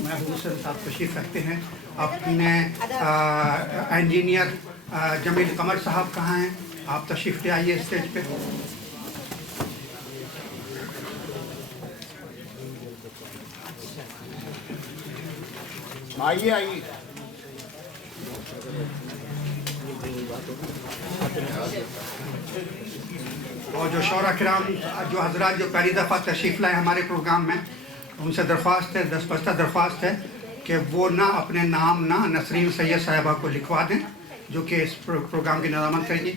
महबूब हुसैन साहब तशरीफ़ रखते हैं। अपने इंजीनियर जमील कमर साहब कहाँ हैं? आप तशरीफ़ ले आइए स्टेज पे। आइए और जो शौरा किराम, जो हजरात जो पहली दफ़ा तशरीफ़ लाए हमारे प्रोग्राम में, उनसे दरख्वास्त है, दस्तबस्ता दरख्वास्त है कि वो ना अपने नाम ना नसरीन सैयद साहिबा को लिखवा दें, जो कि इस प्रोग्राम की निज़ामत करेंगी।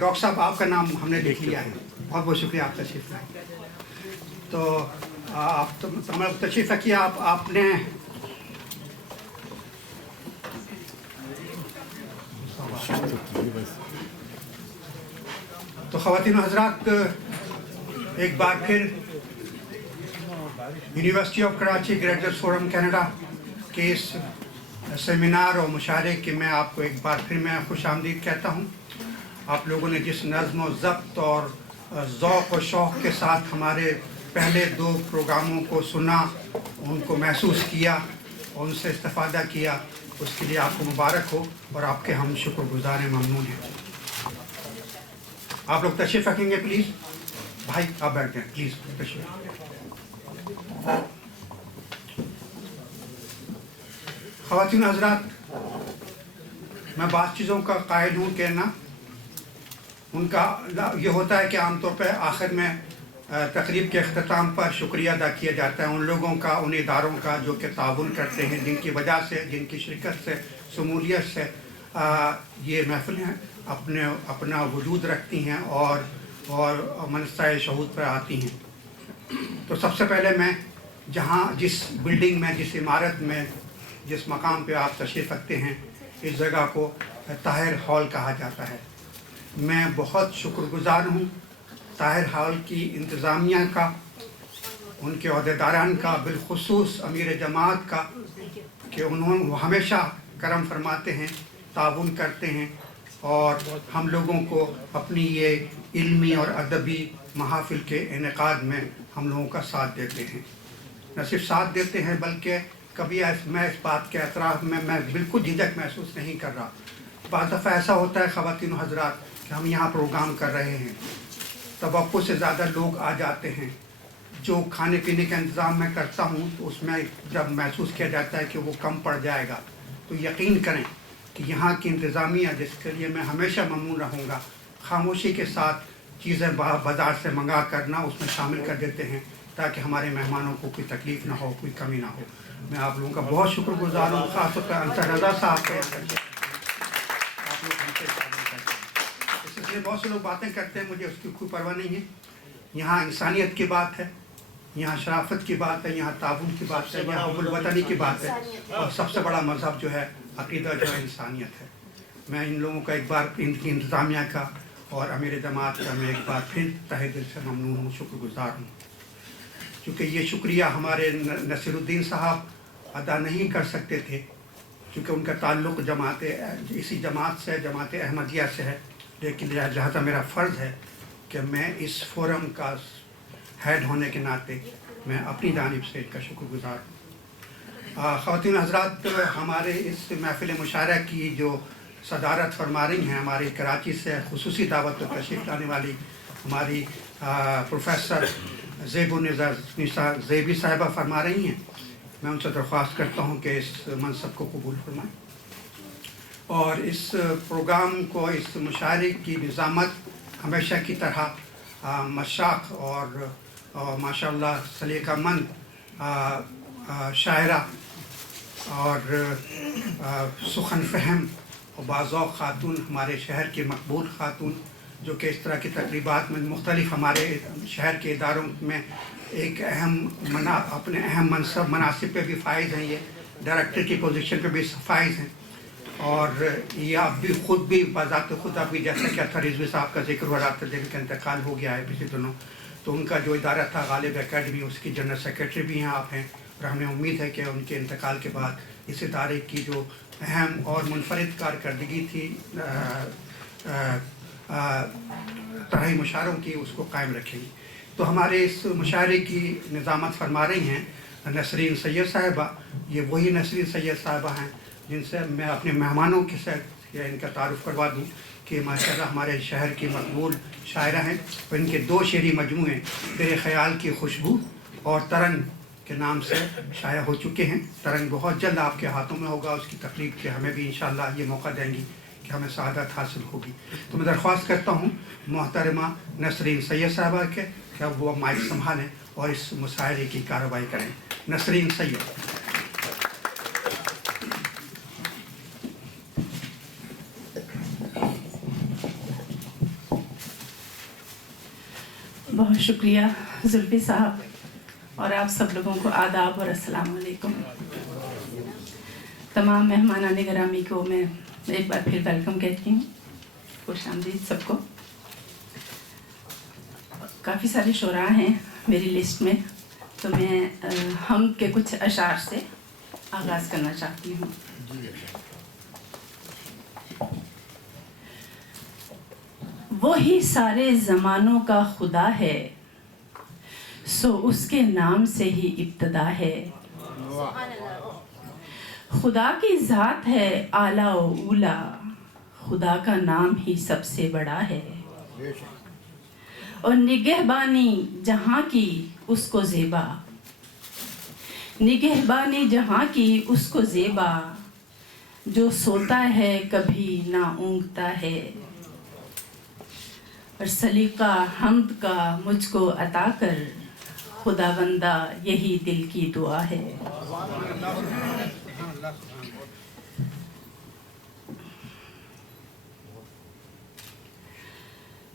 डॉक्टर साहब, आपका नाम हमने लिख लिया है, बहुत बहुत शुक्रिया, आप तशरीफ़ लाए। तो आप तो हमारा तशरीफ़ रखिए। आपने तो ख़वातीन व हज़रात, एक बार फिर university of Karachi graduate forum Canada के इस सेमिनार और मुशायरे की मैं आपको एक बार फिर मैं खुशामदीद कहता हूँ। आप लोगों ने जिस नज़्म व ज़ब्त और ज़ौक़ व शौक़ के साथ हमारे पहले 2 प्रोग्रामों को सुना, उनको महसूस किया और उनसे इस्तिफ़ादा किया, उसके लिए आपको मुबारक हो और आपके हम शुक्रगुज़ार ममनून हैं। आप लोग तशरीफ़ रखेंगे प्लीज़। भाई आप बैठ जाएं प्लीज़, तशरीफ़। ख़वातीन हज़रात, मैं बात चीज़ों का कायल हूँ कि ना उनका ये होता है कि आमतौर पर आखिर में तकरीब के अख्ताम पर शुक्रिया अदा किया जाता है उन लोगों का, उन इदारों का जो कि ताउन करते हैं, जिनकी वजह से, जिनकी शिरकत से, शमूलियत से ये महफ़िलें अपना वजूद रखती हैं और मनसाए शहूद पर आती हैं। तो सबसे पहले मैं जिस बिल्डिंग में, जिस इमारत में, जिस मकाम पे आप तशरीफ़ रखते हैं, इस जगह को ताहिर हॉल कहा जाता है। मैं बहुत शुक्रगुज़ार हूँ ताहिर हॉल की इंतज़ामिया का, उनके अहदेदारान का, बिलखुसूस अमीर जमात का, कि उन्होंने हमेशा करम फरमाते हैं, ताउन करते हैं और हम लोगों को अपनी ये इल्मी और अदबी महाफिल के इनेकाद में हम लोगों का साथ देते हैं। न सिर्फ साथ देते हैं बल्कि कभी मैं इस बात के एतराफ़ में मैं बिल्कुल झिझक महसूस नहीं कर रहा। बाज़ दफ़ा ऐसा होता है ख़वातीन हज़रात कि हम यहाँ प्रोग्राम कर रहे हैं, तवक्को से ज़्यादा लोग आ जाते हैं। जो खाने पीने का इंतज़ाम मैं करता हूँ तो उसमें जब महसूस किया जाता है कि वो कम पड़ जाएगा, तो यकीन करें कि यहाँ की इंतज़ामिया, जिसके लिए मैं हमेशा ममनून रहूँगा, खामोशी के साथ चीज़ें बाज़ार से मंगा करना उसमें शामिल कर देते हैं ताकि हमारे मेहमानों को कोई तकलीफ़ ना हो, कोई कमी ना हो। मैं आप लोगों का बहुत शुक्रगुज़ार हूँ, ख़ासतौर पर अंसर रज़ा साहब के आप लोग हमसे शामिल करते हैं। इसलिए बहुत से लोग बातें करते हैं, मुझे उसकी कोई परवाह नहीं है। यहाँ इंसानियत की बात है, यहाँ शराफत की बात है, यहाँ ताउन की बात है, यहाँ हुब्बुल वतनी की बात है, और सबसे बड़ा मज़हब जो है अक़ीदा जो है इंसानियत है। मैं इन लोगों का एक बार इनकी इंतज़ामिया का और अमीर जमात का मैं एक बार फिर तहे दिल से ममनून हूँ, शुक्रगुज़ार हूँ। क्योंकि ये शुक्रिया हमारे नसीरुद्दीन साहब अदा नहीं कर सकते थे, क्योंकि उनका ताल्लुक़ इसी जमात से, जमात अहमदिया से है। लेकिन लिहाजा मेरा फ़र्ज़ है कि मैं इस फोरम का हेड होने के नाते मैं अपनी जानिब से इनका शुक्रगुज़ार हूँ। ख़वातीन हज़रात, हमारे इस महफ़िल मुशायरा की जो सदारत फरमा रही हैं, हमारी कराची से खुसूसी दावत पर तशरीफ़ लाने वाली हमारी प्रोफेसर ज़ेबुन्निसा ज़ेबी साहिबा फरमा रही हैं। मैं उनसे दरख्वास्त करता हूँ कि इस मनसब को कबूल फरमाएँ और इस प्रोग्राम को, इस मुशायरे की निज़ामत हमेशा की तरह मशाक और माशाअल्लाह सलीक़ामंद शायरा और सुखन फ़हम और बाज़ौक़ ख़ातून, हमारे शहर की मकबूल ख़ातून, जो कि इस तरह की तक़रीबात में मुख्तलिफ़ हमारे शहर के इदारों में एक अपने अहम मनसब मनासिब पे भी फ़ाइज़ हैं। ये डायरेक्टर की पोजीशन पे भी फ़ाइज़ हैं और ये आप भी ख़ुद भी बाज़ात ख़ुद आप भी, जैसा कि अतर रिज़वी साहब का जिक्र हो रहा था, जिनका इंतकाल हो गया है पिछले दिनों, तो उनका जो इदारा था गालिब एकेडमी, उसकी जनरल सेक्रेटरी भी हैं आप हैं और हमें उम्मीद है कि उनके इंतकाल के बाद इस इदारे की जो अहम और मुनफरिद कारकर्दगी थी तरह मुशायरों की, उसको कायम रखेंगी। तो हमारे इस मुशायरे की निज़ामत फरमा रही हैं नसरीन सैयद साहिबा, ये वही नसरीन सैयद साहिबा हैं जिनसे मैं अपने मेहमानों के साथ इनका तारुफ़ करवा दूँ कि माशाअल्लाह हमारे शहर की मकबूल शायरा हैं। और इनके 2 शेरी मजमूए तेरे ख़याल की खुशबू और तरंग के नाम से शाया हो चुके हैं। तरंग बहुत जल्द आपके हाथों में होगा, उसकी तकलीफ के हमें भी इंशाअल्लाह ये मौका देंगी कि हमें सआदत हासिल होगी। तो मैं दरख्वास्त करता हूँ मोहतरमा नसरीन सैयद साहबा के कि अब वो माइक संभालें और इस मुशायरे की कार्रवाई करें। नसरीन सैयद। बहुत शुक्रिया जुल्फी साहब, और आप सब लोगों को आदाब और अस्सलाम वालेकुम। तमाम मेहमानान गिरामी को मैं एक बार फिर वेलकम कहती हूँ, खुश आमदीद सबको। काफ़ी सारे शुरा हैं मेरी लिस्ट में, तो मैं हम के कुछ अशार से आगाज़ करना चाहती हूँ। वही सारे ज़मानों का खुदा है, सो उसके नाम से ही इब्तदा है। खुदा की ज़ात है आला व ऊला, खुदा का नाम ही सबसे बड़ा है। और निगहबानी जहाँ की उसको ज़ेबा, निगहबानी जहाँ की उसको ज़ेबा, जो सोता है कभी ना ऊँघता है। और सलीका हम्द का मुझको अता कर, खुदा बंदा यही दिल की दुआ है।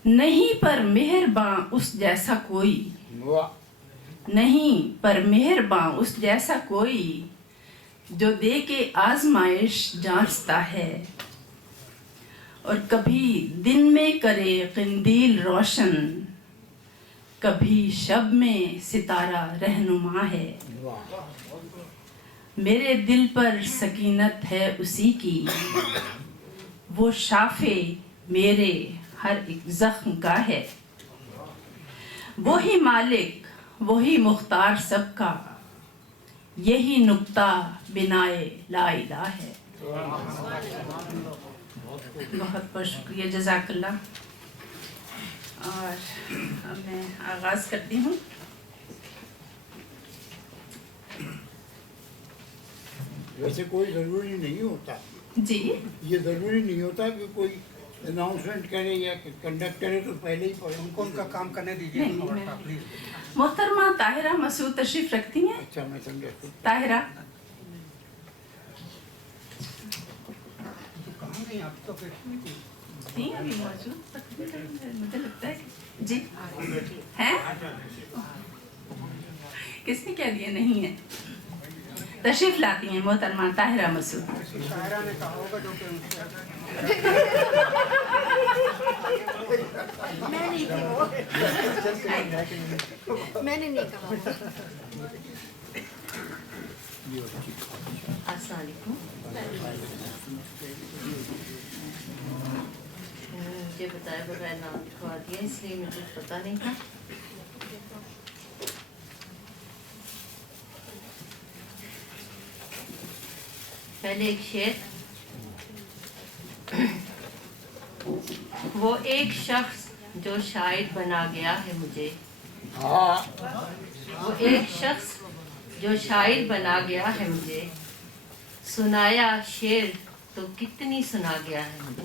नहीं पर मेहरबां उस जैसा कोई, नहीं पर मेहरबां उस जैसा कोई, जो दे के आजमाइश जांचता है। और कभी दिन में करे कंदील रोशन, कभी शब में सितारा रहनुमा है। मेरे दिल पर सकीनत है उसी की, वो शाफे मेरे हर एक जख्म का है। वही मालिक वही मुख्तार सबका, यही नुक्ता बिनाए ला इलाह है। बहुत बहुत शुक्रिया, जज़ाकल्लाह। और अब मैं आगाज़ करती हूँ। वैसे कोई ज़रूरी नहीं होता जी, ये ज़रूरी नहीं होता कि कोई अनाउंसमेंट करे या कंडक्ट करे तो पहले ही पढ़े। उनको उनका काम करने दीजिए। नहीं, मोहतरमा ताहिरा मसूद तशरीफ रखती हैं। अच्छा, मैं समझा। ताहिरा, आप तो नहीं अभी मौजूद, मुझे लगता है जी हैं। किसने क्या दिया नहीं है, तशरीफ लाती हैं मोहतरमा ताहिरा मसूद। शायरा ने कहा होगा जो कि मैं नहीं थी वो, मैंने नहीं कहा। अस्सलाम वालेकुम। मुझे बताया बगैर नाम लिखवा दिया, इसलिए मुझे पता नहीं था। पहले एक शेर। वो एक शख्स जो शायर बना गया है मुझे, वो एक शख्स जो शायर बना गया है मुझे, सुनाया शेर तो कितनी सुना गया है मुझे।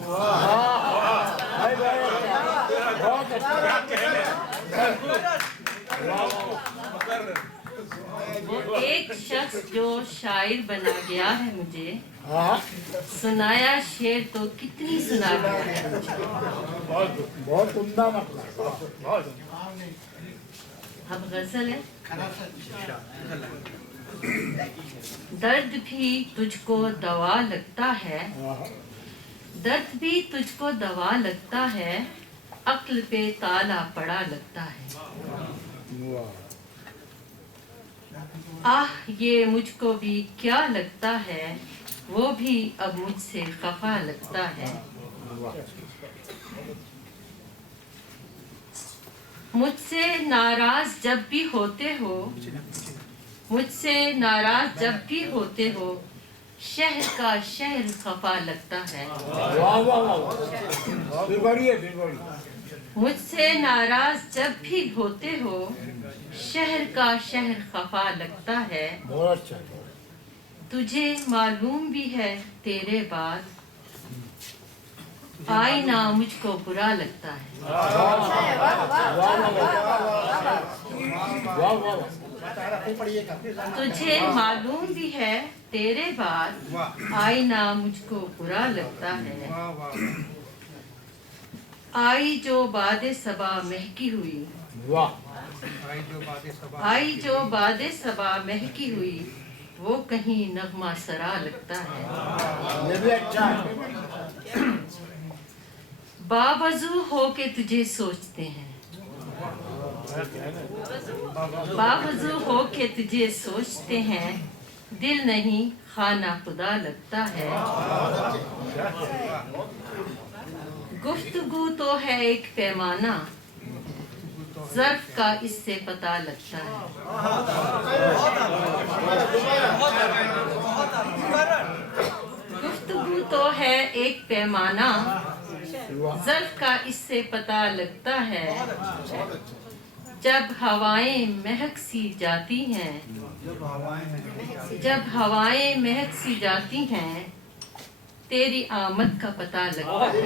वो एक शख्स जो शायर बना गया है मुझे, सुनाया शेर तो कितनी सुना गया है मुझे। बहुत उम्दा मतलब। अब गजल है। दर्द भी तुझको दवा लगता है, दर्द भी तुझको दवा लगता है, अक्ल पे ताला पड़ा लगता है। आह ये मुझको भी क्या लगता है, वो भी अब मुझसे खफा लगता है। मुझसे नाराज जब भी होते हो, मुझसे नाराज जब भी होते हो शहर का शहर खफा लगता है। वाह वाह वाह, फिर बढ़िए फिर बढ़िए। मुझसे नाराज जब भी होते हो शहर का शहर खफा लगता है। बहुत अच्छा। तुझे मालूम भी है तेरे बाद आईना मुझको बुरा लगता है। तुझे मालूम भी है तेरे बाद आईना मुझको बुरा लगता है। आई जो बादे सबा महकी हुई, आई जो बादे सबा महकी हुई वो कहीं नगमा सरा लगता है। ये भी अच्छा है। बावजू हो के तुझे सोचते हैं, बावजू हो के तुझे सोचते हैं दिल नहीं खाना खुदा लगता है। गुफ्तगू तो है एक पैमाना ज़र्फ का इससे पता लगता है। गुफ्तगू तो है एक पैमाना ज़र्फ का इससे पता लगता है। जब हवाएं महक सी जाती हैं, जब हवाएं महक सी जाती हैं तेरी आमद का पता लगता है।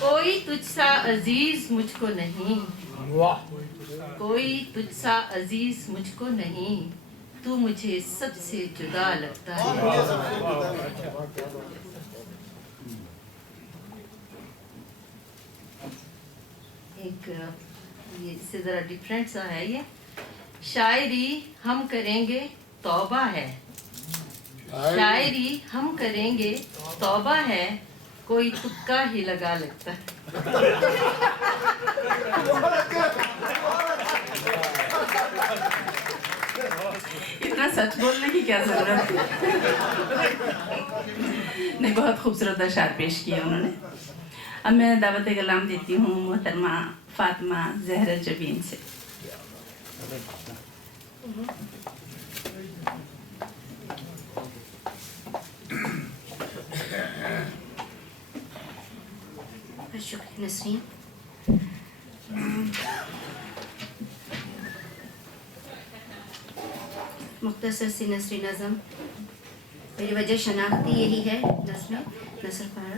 कोई तुझसा अजीज मुझको नहीं, कोई तुझसा अजीज मुझको नहीं, तू मुझे सबसे जुदा लगता है। एक ये इससे जरा डिफरेंट सा है ये। शायरी हम करेंगे तौबा है, शायरी हम करेंगे तौबा है, कोई तुक्का ही लगा लगता है। इतना सच बोलने की क्या जरूरत है। नहीं, बहुत खूबसूरत अशार पेश किए उन्होंने। अब मैं दावत कलाम देती हूँ मोहतरमा फातिमा जहरा जबीन से। शुक्र नसरीन। मुख्तसर सी नसरी नज़म। मेरी वजह शनाख्ती यही है नस्र पर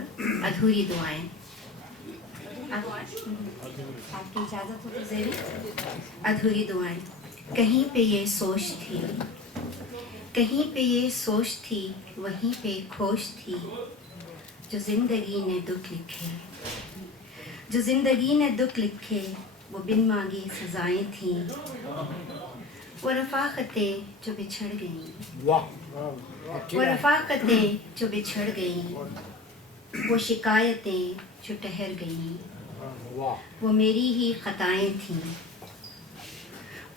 अधूरी दुआएं। आपकी इजाज़त हो तो ज़ेरी। अधूरी दुआएं। कहीं पे ये सोच थी, कहीं पे ये सोच थी, वहीं पे खोश थी जो ज़िंदगी ने दुख लिखे, जो ज़िंदगी ने दुख लिखे वो बिन मांगी सजाएं थीं, वो रफ़ाक़तें जो बिछड़ गईं, वो रफ़ाक़तें जो बिछड़ गईं, वो शिकायतें जो ठहर गईं, वो मेरी ही ख़ताएं थीं,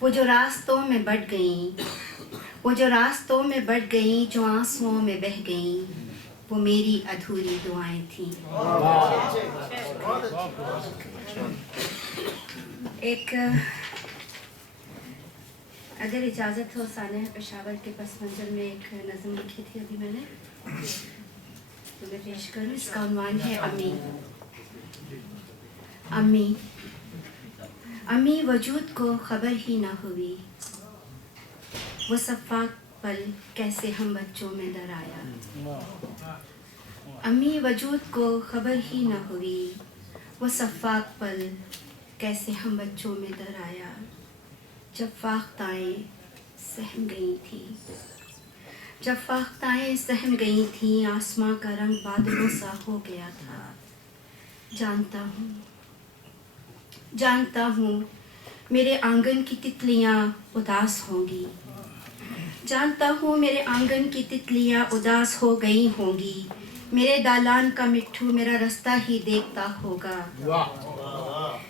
वो जो रास्तों में बढ़ गईं, वो जो रास्तों में बढ़ गईं, जो आंसुओं में बह गईं, वो मेरी अधूरी दुआएं थीं। एक अगर इजाज़त हो सानिया पेशावर के पस मंज़र में एक नज़म लिखी थी अभी मैंने, तो मैं पेश करूँ। इसका उन्वान है अम्मी। अम्मी, अम्मी वजूद को खबर ही ना हुई, वो सफ़ाक पल कैसे हम बच्चों में दर आया। अम्मी वजूद को खबर ही ना हुई, वो सफ़ाक पल कैसे हम बच्चों में दर आया। जब फाख्ताएँ सहम गई थी, जब फाख्ताएँ सहम गई थी, आसमां का रंग बादलों सा हो गया था। जानता हूँ, जानता हूँ मेरे आंगन की तितलियाँ उदास होंगी, जानता हूँ मेरे आंगन की तितलियाँ उदास हो गई होंगी, मेरे दालान का मिट्ठू मेरा रास्ता ही देखता होगा,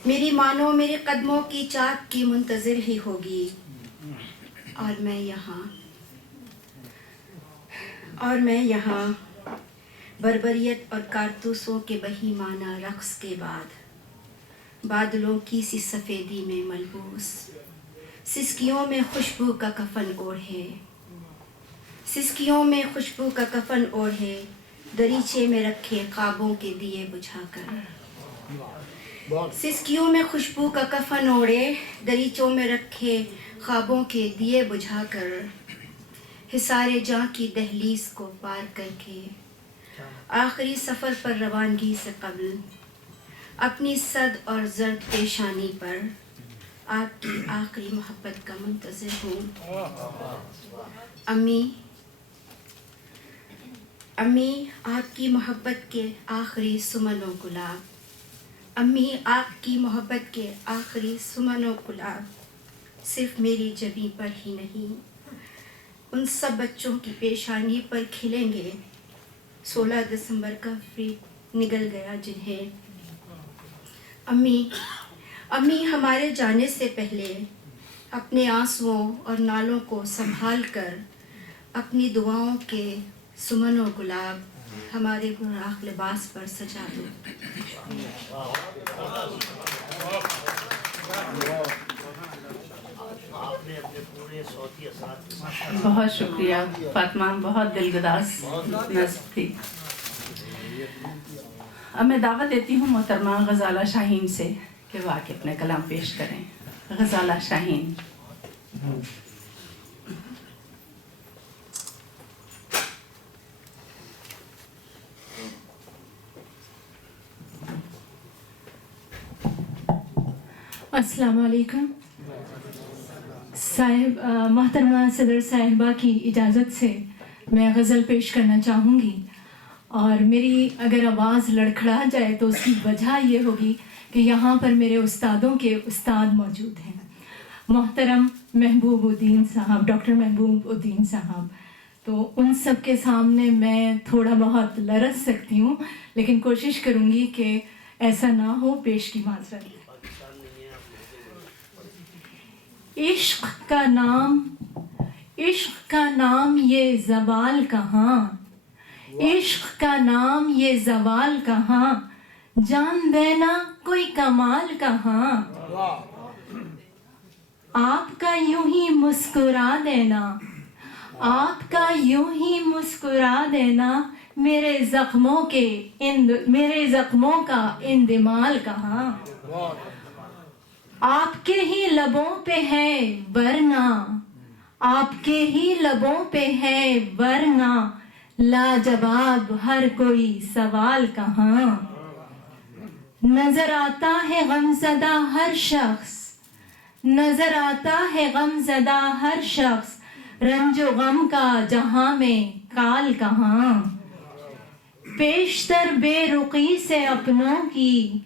मेरी मानो मेरे कदमों की चाक की मुंतज़िर ही होगी, और मैं यहाँ बर्बरियत और कारतूसों के बहीमाना रक़्स के बाद बादलों की सी सफ़ेदी में मलबूस, सिसकियों में खुशबू का कफन ओढ़े, सिसकियों में खुशबू का कफन ओढ़े, दरीचे में रखे ख्वाबों के दिए बुझाकर, सिसकियों में खुशबू का कफन ओढ़े, दरीचों में रखे ख्वाबों के दिए बुझाकर, हिसारे जां की दहलीज को पार करके, आखिरी सफ़र पर रवानगी से कबल, अपनी सर्द और जर्द पेशानी पर आपकी आखिरी मोहब्बत का मुंतज़िर हूँ। अम्मी आपकी मोहब्बत के आखिरी सुमनो गुलाब, अम्मी आपकी मोहब्बत के आखिरी सुमनो गुलाब सिर्फ मेरी जबीं पर ही नहीं, उन सब बच्चों की पेशानी पर खिलेंगे 16 दिसंबर का फ्री निकल गया जिन्हें। अम्मी हमारे जाने से पहले अपने आंसुओं और नालों को संभाल कर अपनी दुआओं के सुमनो गुलाब हमारे गुराख लिबास पर सजा दो। बहुत शुक्रिया फातिमा, बहुत दिलगदास नज़्म थी। अब मैं दावत देती हूँ मोहतरमा गज़ाला शाहीन से कि वो आके अपने कलाम पेश करें। गज़ाला शाहीन। अस्सलाम वालेकुम साहिब, मोहतरमा सदर साहिबा की इजाज़त से मैं गज़ल पेश करना चाहूँगी, और मेरी अगर आवाज़ लड़खड़ा जाए तो उसकी वजह ये होगी कि यहाँ पर मेरे उस्तादों के उस्ताद मौजूद हैं, मोहतरम महबूबुद्दीन साहब, डॉक्टर महबूबुद्दीन साहब। तो उन सब के सामने मैं थोड़ा बहुत लरज़ सकती हूँ, लेकिन कोशिश करूँगी कि ऐसा ना हो, पेश की माज़रत। इश्क का नाम ये ज़वाल कहाँ, इश्क का नाम ये ज़वाल कहाँ, जान देना कोई कमाल कहाँ, आपका यूं ही मुस्कुरा देना, आपका यूं ही मुस्कुरा देना, मेरे ज़ख्मों का इंदिमाल कहाँ, आपके ही लबों पे है वरना, आपके ही लबों पे है वरना, लाजवाब हर कोई सवाल कहाँ, नजर आता है गमज़दा हर शख्स, नजर आता है गमज़दा हर शख्स, रंजो गम का जहां में काल कहाँ, पेशतर बेरुखी से अपनों की,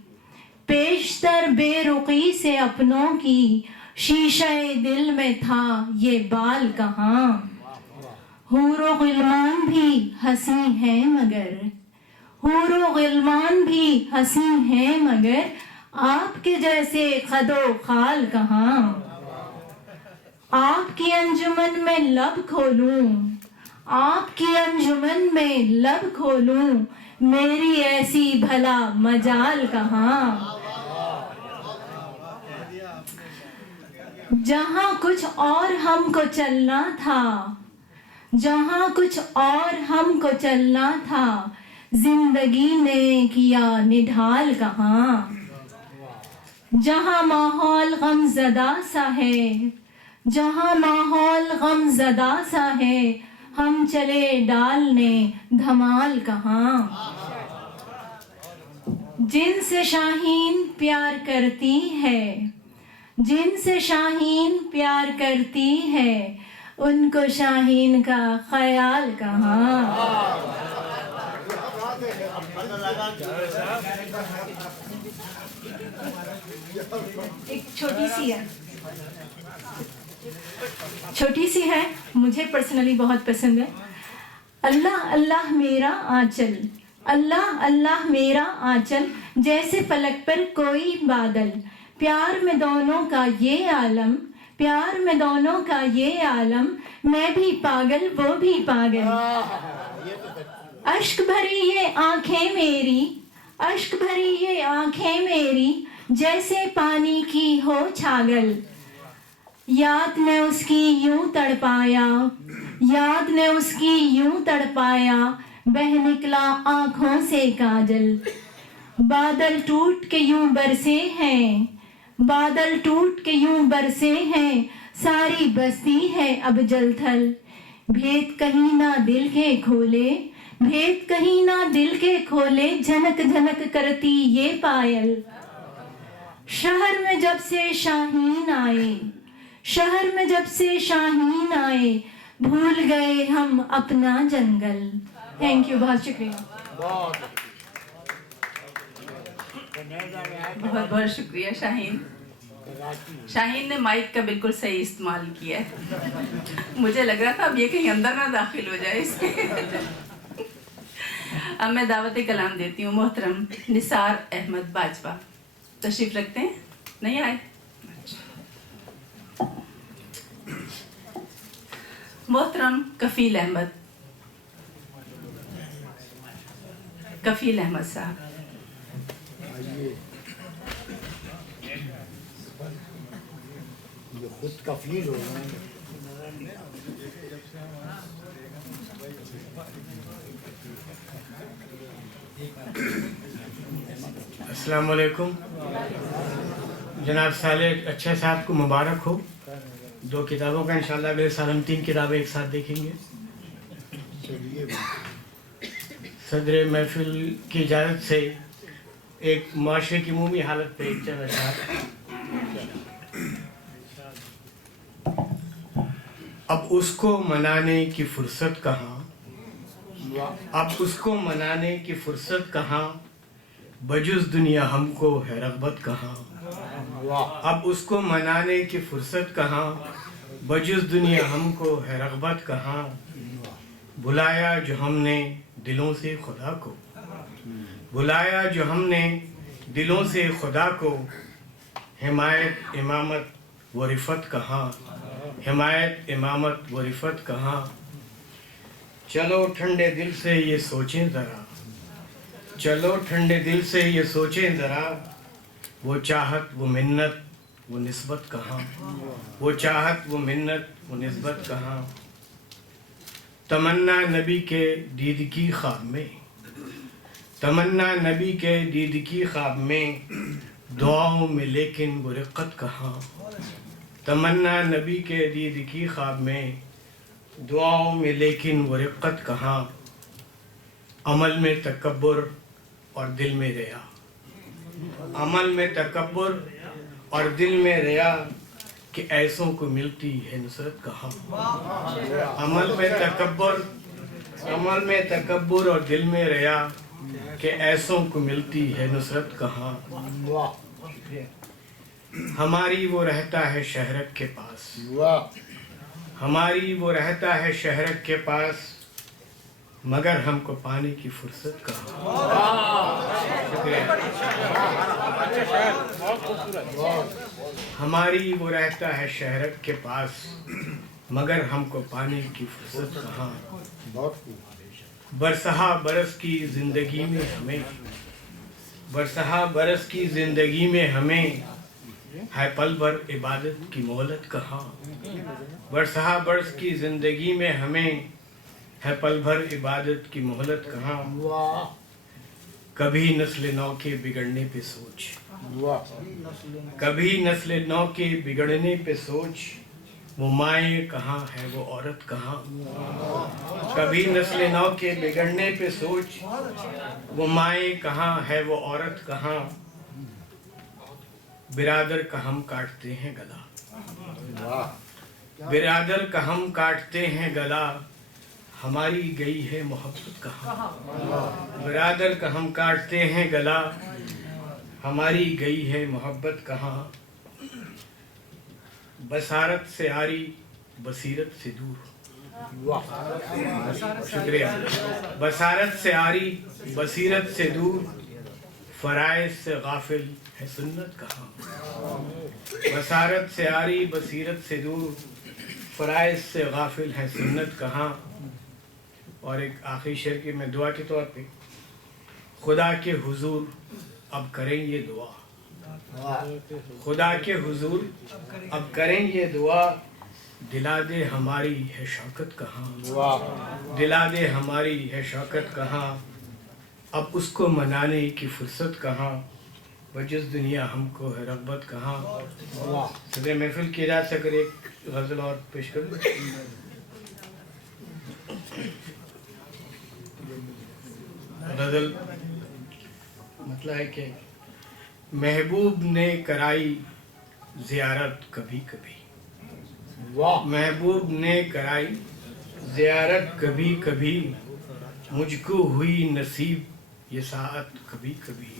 पेशतर बेरुखी से अपनों की, शीशे दिल में था ये बाल कहाँ, हूरो गिलमान भी हंसी है मगर, हूरो गिलमान भी हंसी है मगर, आपके जैसे खदो खाल कहाँ, आपकी अंजुमन में लब खोलूं, आपकी अंजुमन में लब खोलूं, मेरी ऐसी भला मजाल कहाँ, जहाँ कुछ और हमको चलना था, जहाँ कुछ और हमको चलना था, जिंदगी ने किया निढाल कहाँ, जहाँ माहौल गमज़दा सा है, जहाँ माहौल गमज़दा सा है, हम चले डालने धमाल कहाँ, जिनसे शाहीन प्यार करती है, जिनसे शाहीन प्यार करती है, उनको शाहीन का ख्याल कहाँ, एक छोटी सी है, मुझे पर्सनली बहुत पसंद है। अल्लाह अल्लाह मेरा आंचल, अल्लाह अल्लाह मेरा आंचल, जैसे फलक पर कोई बादल, प्यार में दोनों का ये आलम, प्यार में दोनों का ये आलम, मैं भी पागल वो भी पागल, अश्क भरी ये आंखें मेरी, अश्क भरी ये आंखें मेरी, जैसे पानी की हो छागल। याद ने उसकी यूं तड़पाया, याद ने उसकी यूं तड़पाया, बह निकला आंखों से काजल। बादल टूट के यूं बरसे हैं, बादल टूट के यूं बरसे हैं, सारी बस्ती है अब जलथल। भेद कहीं ना दिल के खोले, भेद कहीं ना दिल के खोले, झनक झनक करती ये पायल। शहर में जब से शाहीन आए, शहर में जब से शाहीन आए, भूल गए हम अपना जंगल। थैंक यू, बहुत शुक्रिया। बहुत बहुत शुक्रिया शाहीन। शाहीन ने माइक का बिल्कुल सही इस्तेमाल किया है। मुझे लग रहा था अब ये कहीं अंदर ना दाखिल हो जाए इसके। अब मैं दावत कलाम देती हूँ मोहतरम निसार अहमद बाजवा। तशरीफ रखते हैं? नहीं आए? मोहतरम कफील अहमद, कफील अहमद साहब। ये खुद कफील हो रहे हैं। अस्सलाम वालेकुम। जनाब साले अच्छा साहब को मुबारक हो। 2 किताबों का इंशाल्लाह अगले साल हम 3 किताबें एक साथ देखेंगे। सदर महफिल की इजाज़त से एक माशरे की मुहमी हालत पे एक चंद अशआर। अब उसको मनाने की फुर्सत कहाँ, अब उसको मनाने की फुर्सत कहाँ, बजुज़ दुनिया हमको है रग़बत कहाँ। अब उसको मनाने की फुर्सत कहाँ, बजुज़ दुनिया हमको है रग़बत कहाँ। बुलाया जो हमने दिलों से खुदा को, बुलाया जो हमने दिलों से खुदा को, हिमायत इमामत व रिफ़त कहाँ, हिमायत इमामत व रिफ़त कहाँ। चलो ठंडे दिल से ये सोचें ज़रा, चलो ठंडे दिल से ये सोचें ज़रा, वो चाहत वो मिन्नत वो निस्बत कहाँ, वो चाहत वो मिन्नत वो निस्बत कहाँ। तमन्ना नबी के दीद की ख्वाब में, तमन्ना नबी के दीद की ख्वाब में, दुआओं में लेकिन वो रिक़्क़त कहाँ। तमन्ना नबी के दीद की ख्वाब में, दुआओं में लेकिन वो रिक़्क़त कहाँ। अमल में तकब्बुर और दिल में रिया, अमल में तकब्बुर और दिल में रिया, कि ऐसों को मिलती है नुसरत कहाँ। अमल में तकब्बुर, अमल में तकब्बुर और दिल में रिया, कि ऐसों को मिलती है नुसरत कहाँ। हमारी वो रहता है शहरक के पास, हमारी वो रहता है शहरक के पास, मगर हमको पाने की फुर्सत कहाँ। हमारी वो रहता है शहरक के पास, मगर हमको पाने की फुर्सत कहाँ। बरसहा बरस की ज़िंदगी में हमें, बरसहा बरस की ज़िंदगी में हमें, है पल भर इबादत की मोहलत कहाँ। बरसहा बरस की ज़िंदगी में हमें, है पल भर इबादत की मोहलत कहाँ। कभी नस्ल नौ के बिगड़ने पे सोच, कभी नस्ल नौ के बिगड़ने पे सोच, वो माए कहाँ है वो औरत कहाँ। कभी नस्ल नौ के बिगड़ने पे सोच, वो माए कहाँ है वो औरत कहाँ। बिरादर का हम काटते हैं गला, बिरादर का हम काटते हैं गला, हमारी गई है मोहब्बत कहाँ। बिरादर का हम काटते हैं गला, हमारी गई है मोहब्बत कहाँ। बसारत से आरी बसीरत से दूर, शुक्रिया। बसारत से आरी बसीरत से दूर, फराइज से गाफिल है सुन्नत कहाँ। बसारत से आरी बसीरत से दूर, फराइज से गाफिल है सुन्नत कहाँ। और एक आखिरी शेर की मैं दुआ के तौर पे, खुदा के हुजूर अब करें ये दुआ, خدا کے حضور اب کریں یہ دعا، دلا دے ہماری ہے شوکت کہاں، دلا دے ہماری ہے شوکت کہاں، اب اس کو منانے کی فرصت کہاں، بجز دنیا ہم کو ہے رغبت کہاں۔ صدر محفل کی اجازت سے اگر ایک غزل اور پیش کر دیں۔ غزل مطلب ہے کہ محبوب نے کرائی زیارت کبھی کبھی، محبوب نے کرائی زیارت کبھی کبھی، مجھ کو ہوئی نصیب یہ ساعت کبھی کبھی،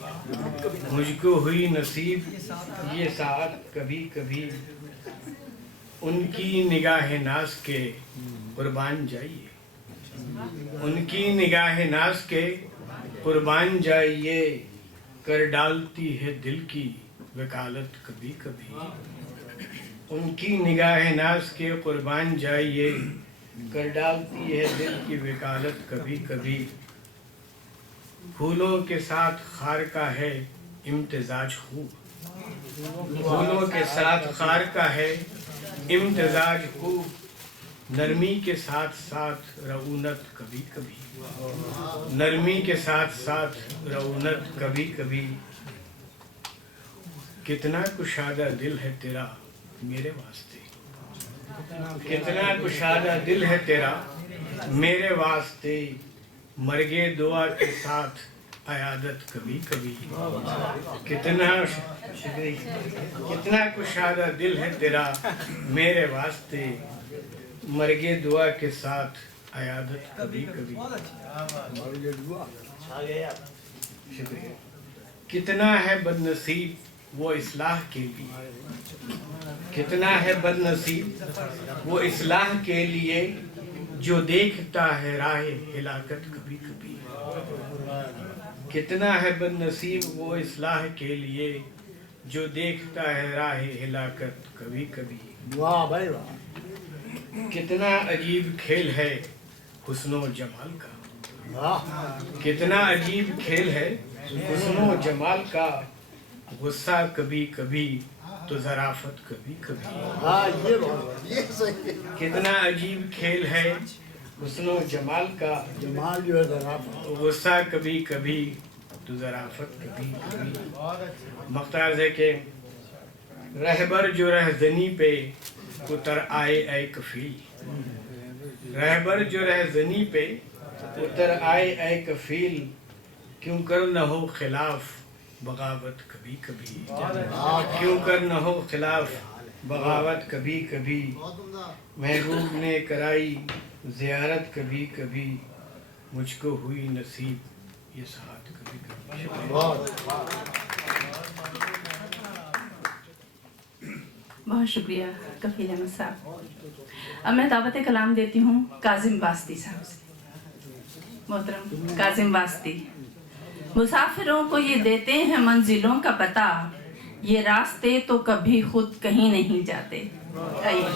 مجھ کو ہوئی نصیب یہ ساعت کبھی کبھی، ان کی نگاہ ناز کے قربان جائیے، ان کی نگاہ ناز کے قربان جائیے، کر ڈالتی ہے دل کی وکالت کبھی کبھی، ان کی نگاہ ناز کے قربان جائیے، کر ڈالتی ہے دل کی وکالت کبھی کبھی، پھولوں کے ساتھ خار کا ہے امتزاج خوب، پھولوں کے ساتھ خار کا ہے امتزاج خوب، نرمی کے ساتھ ساتھ رعونت کبھی کبھی، نرمی کے ساتھ ساتھ رعونت کبھی کبھی، کتنا کشادہ دل ہے تیرا میرے واسطے، کتنا کشادہ دل ہے تیرا میرے واسطے، مرگے دعا کے ساتھ عیادت کبھی کبھی، کتنا کشادہ دل ہے تیرا میرے واسطے، مرگے دعا کے ساتھ عیادت کبھی کبھی، شکریہ۔ کتنا ہے بد نصیب وہ اصلاح کے لیے، کتنا ہے بد نصیب وہ اصلاح کے لیے، جو دیکھتا ہے راہ ہلاکت کبھی کبھی، کتنا ہے بد نصیب وہ اصلاح کے لیے، جو دیکھتا ہے راہ ہلاکت کبھی کبھی، کتنا عجیب کھیل ہے حسن و جمال کا، کتنا عجیب کھیل ہے حسن و جمال کا، غصہ کبھی کبھی تو ظرافت کبھی کبھی، کتنا عجیب کھیل ہے حسن و جمال کا، جمال جو ہے ظرافت، غصہ کبھی کبھی تو ظرافت کبھی کبھی۔ مختار ہے کہ رہبر جو رہزنی پہ اتر آئے اے کفیل، رہبر جو رہزنی پہ اتر آئے اے کفیل، کیوں کر نہ ہو خلاف بغاوت کبھی کبھی، کیوں کر نہ ہو خلاف بغاوت کبھی کبھی، محبوب نے کرائی زیارت کبھی کبھی، مجھ کو ہوئی نصیب یہ ساعت کبھی کبھی۔ بہت شکریہ کفیل احمد صاحب۔ اب میں دعوت کلام دیتی ہوں کاظم واسطی صاحب سے۔ محترم کاظم واسطی، مسافروں کو یہ دیتے ہیں منزلوں کا پتہ، یہ راستے تو کبھی خود کہیں نہیں جاتے۔ آئیے۔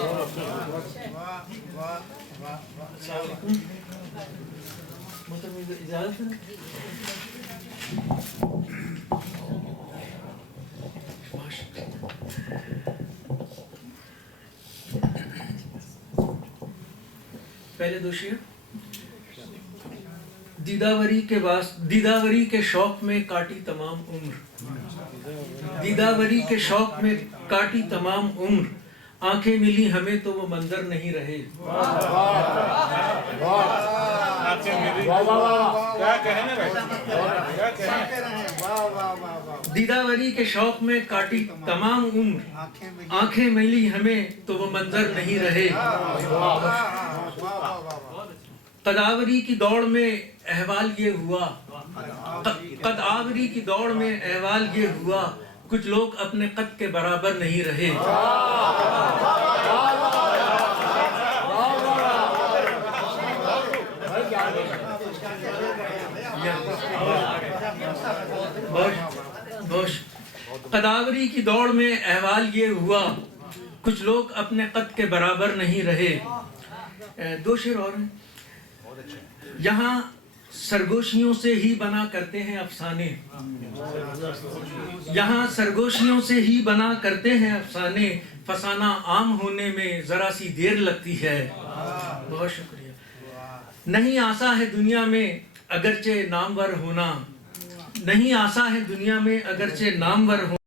پہلے دو شعر۔ دیداوری کے شوق میں کاٹی تمام عمر، دیداوری کے شوق میں کاٹی تمام عمر، آنکھیں ملی ہمیں تو وہ منظر نہیں رہے۔ دیداوری کے شوق میں کاٹی تمام عمر، آنکھیں ملی ہمیں تو وہ منظر نہیں رہے۔ قداوری کی دوڑ میں احوال یہ ہوا، قداوری کی دوڑ میں احوال یہ ہوا، کچھ لوگ اپنے قد کے برابر نہیں رہے۔ قداوری کی دوڑ میں احوال یہ ہوا، کچھ لوگ اپنے قد کے برابر نہیں رہے۔ دو شعر اور ہیں۔ یہاں سرگوشیوں سے ہی بنا کرتے ہیں افسانے، یہاں سرگوشیوں سے ہی بنا کرتے ہیں افسانے، فسانہ عام ہونے میں ذرا سی دیر لگتی ہے۔ بہت شکریہ۔ نہیں آسا ہے دنیا میں اگرچہ نامور ہونا، نہیں آسا ہے دنیا میں اگرچہ نامور ہونا،